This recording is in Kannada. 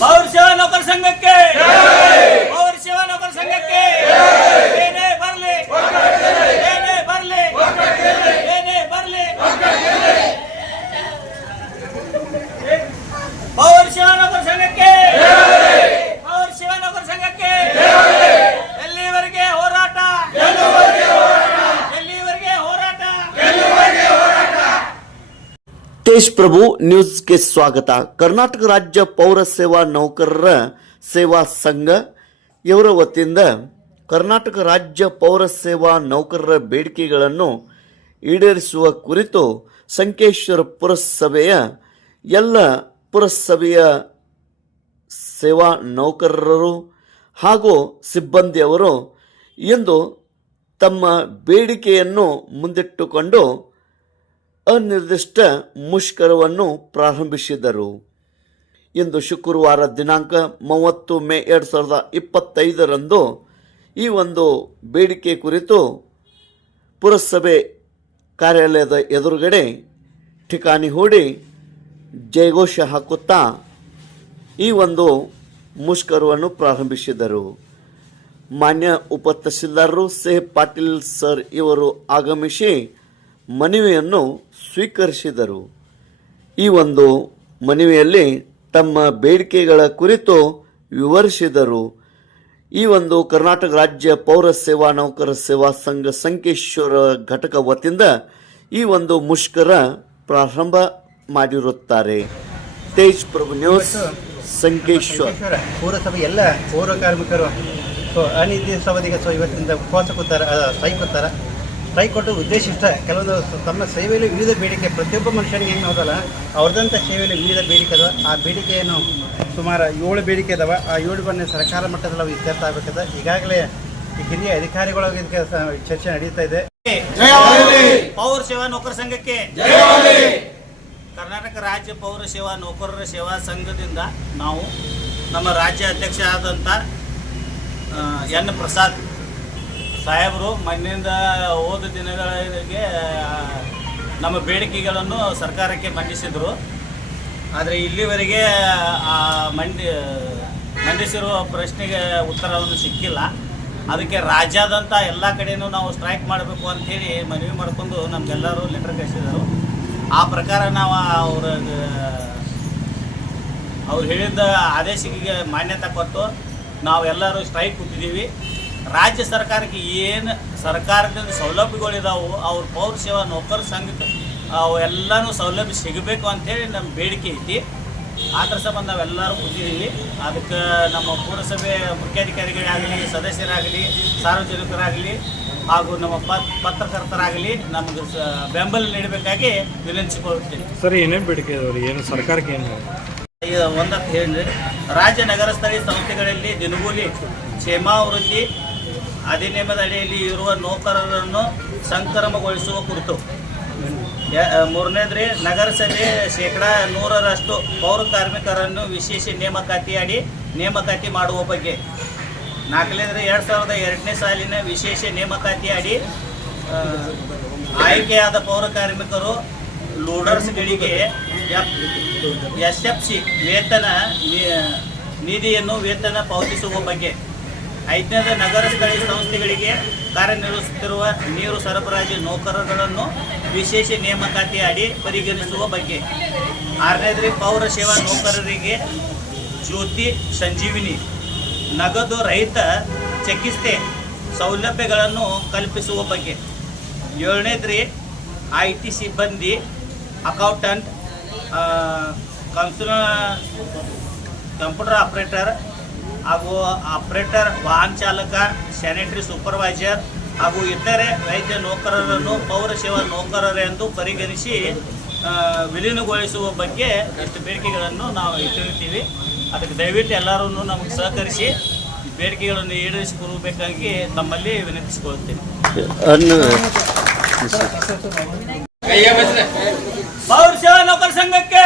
ಪೌರ ಸೇವಾ ನೌಕರ ಸಂಘಕ್ಕೆ ಪೌರ ಸೇವಾ ನೌಕರ ಸಂಘಕ್ಕೆ ಏನೇ ಬರ್ಲಿ ಏನೇ ಬರ್ಲಿ ಏನೇ ಬರ್ಲಿ ಪೌರ ಸೇವಾ ನೌಕರ ಸಂಘಕ್ಕೆ ಪೌರ ಸೇವಾ ನೌಕರ ಸಂಘಕ್ಕೆ ಎಲ್ಲಿವರೆಗೆ ಹೋರಾಟ ಎಲ್ಲಿವರೆಗೆ ಹೋರಾಟ ತೇಜ್ ಪ್ರಭು ನ್ಯೂಸ್ಗೆ ಸ್ವಾಗತ. ಕರ್ನಾಟಕ ರಾಜ್ಯ ಪೌರ ಸೇವಾ ನೌಕರರ ಸೇವಾ ಸಂಘ, ಇವರ ವತಿಯಿಂದ ಕರ್ನಾಟಕ ರಾಜ್ಯ ಪೌರ ಸೇವಾ ನೌಕರರ ಬೇಡಿಕೆಗಳನ್ನು ಈಡೇರಿಸುವ ಕುರಿತು ಸಂಕೇಶ್ವರ ಪುರಸಭೆಯ ಎಲ್ಲ ಪುರಸಭೆಯ ಸೇವಾ ನೌಕರರು ಹಾಗೂ ಸಿಬ್ಬಂದಿಯವರು ಇಂದು ತಮ್ಮ ಬೇಡಿಕೆಯನ್ನು ಮುಂದಿಟ್ಟುಕೊಂಡು ಅನಿರ್ದಿಷ್ಟ ಮುಷ್ಕರವನ್ನು ಪ್ರಾರಂಭಿಸಿದರು ಇಂದು ಶುಕ್ರವಾರ ದಿನಾಂಕ ಮೂವತ್ತು ಮೇ ಎರಡು ಸಾವಿರದ ಇಪ್ಪತ್ತೈದರಂದು ಈ ಒಂದು ಬೇಡಿಕೆ ಕುರಿತು ಪುರಸಭೆ ಕಾರ್ಯಾಲಯದ ಎದುರುಗಡೆ ಠಿಕಾಣಿ ಹೂಡಿ ಜಯಘೋಷ ಹಾಕುತ್ತಾ ಈ ಒಂದು ಮುಷ್ಕರವನ್ನು ಪ್ರಾರಂಭಿಸಿದರು. ಮಾನ್ಯ ಉಪ ತಹಸೀಲ್ದಾರರು ಪಾಟೀಲ್ ಸರ್ ಇವರು ಆಗಮಿಸಿ ಮನವಿಯನ್ನು ಸ್ವೀಕರಿಸಿದರು. ಈ ಒಂದು ಮನವಿಯಲ್ಲಿ ತಮ್ಮ ಬೇಡಿಕೆಗಳ ಕುರಿತು ವಿವರಿಸಿದರು. ಈ ಒಂದು ಕರ್ನಾಟಕ ರಾಜ್ಯ ಪೌರ ಸೇವಾ, ನೌಕರ ಸೇವಾ ಸಂಘ ಸಂಕೇಶ್ವರ ಘಟಕ ವತಿಯಿಂದ ಈ ಒಂದು ಮುಷ್ಕರ ಪ್ರಾರಂಭ ಮಾಡಿರುತ್ತಾರೆ. ತೇಜ್ ಪ್ರಭು ನ್ಯೂಸ್, ಸಂಕೇಶ್ವರ್. ಪೌರಸಭೆ ಎಲ್ಲ ಪೌರ ಕಾರ್ಮಿಕರು, ಸೊ ಸವದಿಗೆ ಸೊ ಇವತ್ತಿಂದ ಉಪವಾಸ ಕೂತಾರ ಕೂತಾರ ಸ್ಟ್ರೈಕ್ ಕೊಟ್ಟು ಉದ್ದೇಶ ಇಷ್ಟ. ಕೆಲವೊಂದು ತಮ್ಮ ಸೇವೆಯಲ್ಲಿ ವಿವಿಧ ಬೇಡಿಕೆ ಪ್ರತಿಯೊಬ್ಬ ಮನುಷ್ಯನಿಗೆ ಹೆಂಗೆ ಹೋದಲ್ಲ ಅವ್ರದಂಥ ಸೇವೆಯಲ್ಲಿ ವಿವಿಧ ಬೇಡಿಕೆ ಅದ ಆ ಬೇಡಿಕೆಯನ್ನು ಸುಮಾರು ಏಳು ಬೇಡಿಕೆ ಅದಾವ. ಆ ಏಳು ಬನ್ನಿ ಸರ್ಕಾರ ಮಟ್ಟದಲ್ಲಿ ಅವು ಇತ್ಯರ್ಥ ಆಗಬೇಕದ ಈಗಾಗಲೇ ಈ ಹಿರಿಯ ಅಧಿಕಾರಿಗಳ ಇದಕ್ಕೆ ಚರ್ಚೆ ನಡೀತಾ ಇದೆ. ಪೌರ ಸೇವಾ ನೌಕರ ಸಂಘಕ್ಕೆ ಕರ್ನಾಟಕ ರಾಜ್ಯ ಪೌರ ಸೇವಾ ನೌಕರರ ಸೇವಾ ಸಂಘದಿಂದ ನಾವು ನಮ್ಮ ರಾಜ್ಯ ಅಧ್ಯಕ್ಷ ಆದಂಥ ಎನ್ ಪ್ರಸಾದ್ ಸಾಹೇಬರು ಮಣ್ಣಿಂದ ಹೋದ ದಿನಗಳಿಗೆ ನಮ್ಮ ಬೇಡಿಕೆಗಳನ್ನು ಸರ್ಕಾರಕ್ಕೆ ಮಂಡಿಸಿದರು. ಆದರೆ ಇಲ್ಲಿವರೆಗೆ, ಆ, ಮಂಡಿ, ಮಂಡಿಸಿರುವ ಪ್ರಶ್ನೆಗೆ ಉತ್ತರವನ್ನು ಸಿಕ್ಕಿಲ್ಲ. ಅದಕ್ಕೆ ರಾಜ್ಯಾದ್ಯಂತ ಎಲ್ಲ ಕಡೆಯೂ ನಾವು ಸ್ಟ್ರೈಕ್ ಮಾಡಬೇಕು ಅಂಥೇಳಿ ಮನವಿ ಮಾಡಿಕೊಂಡು ನಮಗೆಲ್ಲರೂ ಲೆಟರ್ ಕಳಿಸಿದರು. ಆ ಪ್ರಕಾರ ನಾವು ಅವ್ರ, ಅವ್ರು ಹೇಳಿದ ಆದೇಶಕ್ಕೆ ಮಾನ್ಯತೆ ಕೊಟ್ಟು ನಾವೆಲ್ಲರೂ ಸ್ಟ್ರೈಕ್ ಕೂತಿದ್ದೀವಿ ರಾಜ್ಯ ಸರ್ಕಾರಕ್ಕೆ ಏನು ಸರ್ಕಾರದಿಂದ ಸೌಲಭ್ಯಗಳಿದಾವೆ ಅವ್ರ ಪೌರ ಸೇವಾ ನೌಕರ ಸಂಘಕ್ಕೆ ಅವು ಎಲ್ಲನೂ ಸೌಲಭ್ಯ ಸಿಗಬೇಕು ಅಂಥೇಳಿ ನಮ್ಮ ಬೇಡಿಕೆ ಐತಿ. ಆದ್ರ ಸಂಬಂಧ ನಾವೆಲ್ಲರೂ ಕೂತಿದ್ದೀವಿ ಅದಕ್ಕೆ ನಮ್ಮ ಪುರಸಭೆ ಮುಖ್ಯಾಧಿಕಾರಿಗಳಾಗಲಿ ಸದಸ್ಯರಾಗಲಿ ಸಾರ್ವಜನಿಕರಾಗಲಿ ಹಾಗೂ ನಮ್ಮ ಪತ್ ಪತ್ರಕರ್ತರಾಗಲಿ ನಮಗೆ ಬೆಂಬಲ ನೀಡಬೇಕಾಗಿ ವಿನಂತಿಸಿಕೊಳ್ಳುತ್ತೇನೆ. ಸರಿ ಏನೇನು ಬೇಡಿಕೆ ಇದಾವೆ ಏನು ಸರ್ಕಾರಕ್ಕೆ ಏನು? ಒಂದಕ್ಕೆ ಹೇಳಿ ರಾಜ್ಯ ನಗರ ಸ್ಥಳೀಯ ಸಂಸ್ಥೆಗಳಲ್ಲಿ ದಿನಗೂಲಿ ಕ್ಷೇಮಾವೃತ್ತಿ ಅಧಿನಿಯಮದ ಅಡಿಯಲ್ಲಿ ಇರುವ ನೌಕರರನ್ನು ಸಂಕ್ರಮಗೊಳಿಸುವ ಕುರಿತು. ಮೂರನೇದ್ರಿ, ನಗರಸಭೆ ಶೇಕಡಾ ನೂರರಷ್ಟು ಪೌರ ಕಾರ್ಮಿಕರನ್ನು ವಿಶೇಷ ನೇಮಕಾತಿ ಅಡಿ ನೇಮಕಾತಿ ಮಾಡುವ ಬಗ್ಗೆ. ನಾಲ್ಕನೇದ್ರಿ, ಎರಡು ಸಾವಿರದ ಎರಡನೇ ಸಾಲಿನ ವಿಶೇಷ ನೇಮಕಾತಿ ಅಡಿ ಆಯ್ಕೆಯಾದ ಪೌರ ಕಾರ್ಮಿಕರು ಲೂಡರ್ಸ್ಗಳಿಗೆ ಎಸ್ ಎಫ್ ಸಿ ವೇತನ ನಿಧಿಯನ್ನು ವೇತನ ಪಾವತಿಸುವ ಬಗ್ಗೆ. ಐದನೇದ ನಗರ ಸ್ಥಳೀಯ ಸಂಸ್ಥೆಗಳಿಗೆ ಕಾರ್ಯನಿರ್ವಹಿಸುತ್ತಿರುವ ನೀರು ಸರಬರಾಜು ನೌಕರರನ್ನು ವಿಶೇಷ ನೇಮಕಾತಿ ಅಡಿ ಪರಿಗಣಿಸುವ ಬಗ್ಗೆ. ಆರನೇದ್ರಿ ಪೌರ ಸೇವಾ ನೌಕರರಿಗೆ ಜ್ಯೋತಿ ಸಂಜೀವಿನಿ. ನಗದು ರಹಿತ ಚಿಕಿತ್ಸೆ ಸೌಲಭ್ಯಗಳನ್ನು ಕಲ್ಪಿಸುವ ಬಗ್ಗೆ. ಏಳನೇದ್ರಿ ಐ ಟಿ ಸಿಬ್ಬಂದಿ, ಅಕೌಂಟೆಂಟ್ ಕನ್ಸುಲ ಕಂಪ್ಯೂಟರ್ ಆಪ್ರೇಟರ್ ಹಾಗೂ ಆಪರೇಟರ್ ವಾಹನ ಚಾಲಕ ಸ್ಯಾನಿಟರಿ ಸೂಪರ್ವೈಸರ್ ಹಾಗೂ ಇತರೆ ವೈದ್ಯ ನೌಕರರನ್ನು ಪೌರ ಸೇವಾ ನೌಕರರೆಂದು ಪರಿಗಣಿಸಿ ವಿಲೀನಗೊಳಿಸುವ ಬಗ್ಗೆ ಇಷ್ಟು ಬೇಡಿಕೆಗಳನ್ನು ನಾವು ಇಟ್ಟಿರ್ತೀವಿ ಅದಕ್ಕೆ ದಯವಿಟ್ಟು ಎಲ್ಲರೂ ನಮಗೆ ಸಹಕರಿಸಿ ಬೇಡಿಕೆಗಳನ್ನು ಈಡೇರಿಸಿಕೊಳ್ಳಬೇಕಾಗಿ ತಮ್ಮಲ್ಲಿ ವಿನಂತಿಸಿಕೊಳ್ಳುತ್ತೇನೆ. ಪೌರ ಸೇವಾ ನೌಕರ ಸಂಘಕ್ಕೆ